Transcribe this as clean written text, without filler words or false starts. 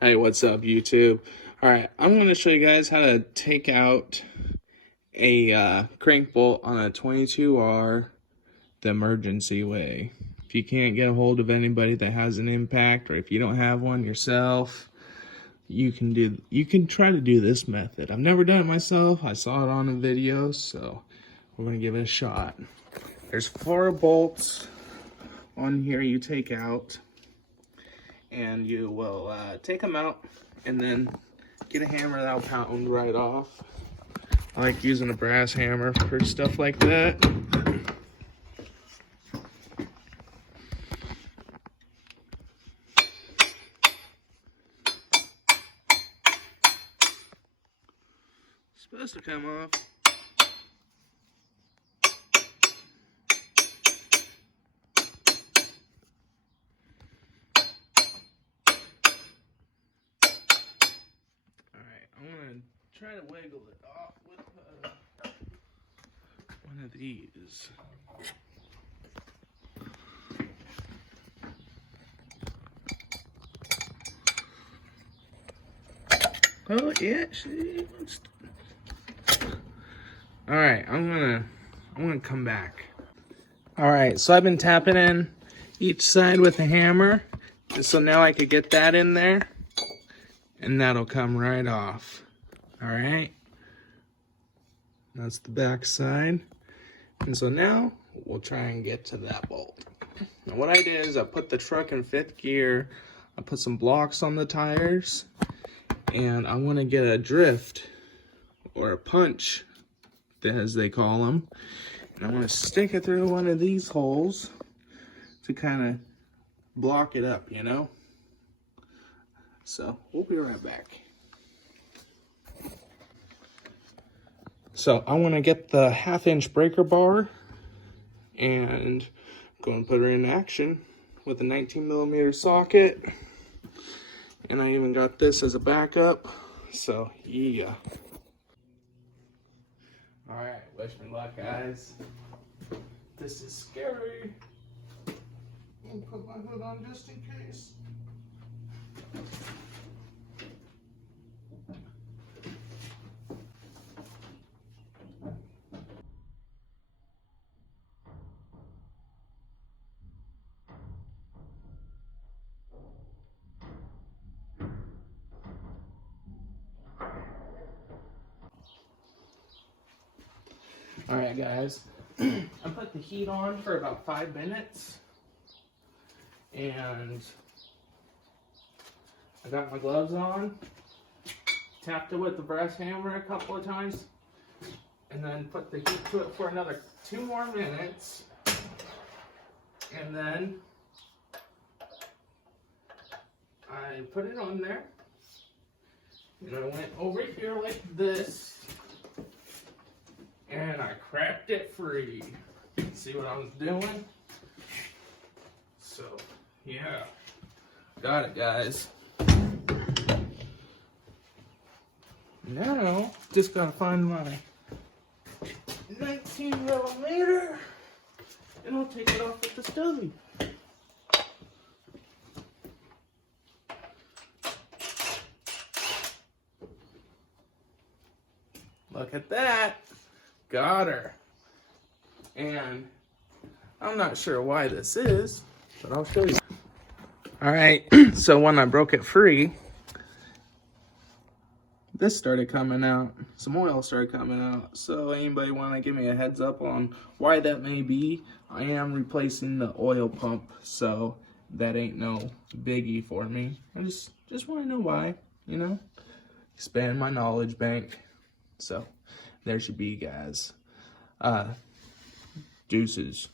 Hey, what's up, YouTube? Alright, I'm going to show you guys how to take out a crank bolt on a 22R the emergency way. If you can't get a hold of anybody that has an impact, or if you don't have one yourself, you can try to do this method. I've never done it myself. I saw it on a video, so we're going to give it a shot. There's 4 bolts on here you take out, and you will take them out and then get a hammer that'll pound right off. I like using a brass hammer for stuff like that. It's supposed to come off. I'm going to try to wiggle it off with one of these. Oh yeah, Alright, I'm gonna come back. Alright, so I've been tapping in each side with a hammer, so now I could get that in there. And that'll come right off. All right. That's the back side. And so now we'll try and get to that bolt. Now what I did is I put the truck in 5th gear. I put some blocks on the tires. And I want to get a drift or a punch, as they call them. And I want to stick it through one of these holes to kind of block it up, you know? So we'll be right back. So I want to get the 1/2-inch breaker bar and go and put her in action with a 19mm socket. And I even got this as a backup. So yeah. All right, wish me luck, guys. This is scary. I'll put my hood on just in case. All right, guys. I put the heat on for about 5 minutes, and I got my gloves on, tapped it with the brass hammer a couple of times, and then put the heat to it for another 2 more minutes, and then I put it on there, and I went over here like this, and I cracked it free. See what I was doing? So, yeah. Got it, guys. Now, just gotta find my 19mm, and I'll take it off with the stubby. Look at that. Got her. And I'm not sure why this is, but I'll show you. Alright, so when I broke it free, this started coming out. Some oil started coming out. So anybody want to give me a heads up on why that may be? I am replacing the oil pump, so that ain't no biggie for me. I just want to know why, you know? Expand my knowledge bank. So there should be, guys. Deuces.